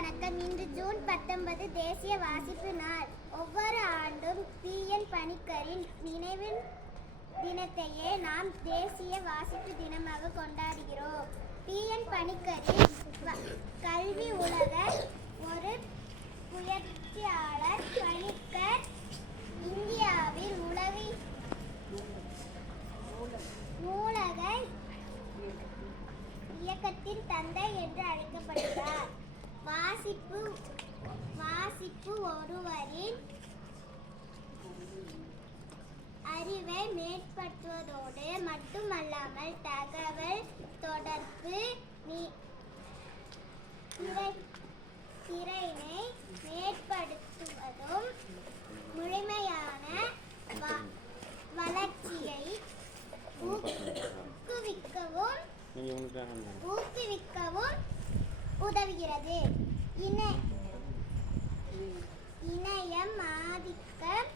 வணக்கம். இன்று ஜூன் 19 தேசிய வாசிப்பு நாள். ஒவ்வொரு ஆண்டும் பி.என். பணிக்கரின் நினைவு தினத்தையே நாம் தேசிய வாசிப்பு தினமாக கொண்டாடுகிறோம். பி.என். பணிக்கரின் கல்வி உலக ஒரு புரட்சியாளர். பணிக்கர் இந்தியாவில் நூலக இயக்கத்தின் தந்தை என்று அழைக்கப்படுகிறார். வாசிப்பு ஒருவரின் அறிவை மேம்படுத்துவதோடு மட்டுமல்லாமல் தகவல் தொடர்பு திறனை மேம்படுத்துவதும் முழுமையான வளர்ச்சியை ஊக்குவிக்கவும் உதவுகிறது. இணையம் ஆதிக்கம்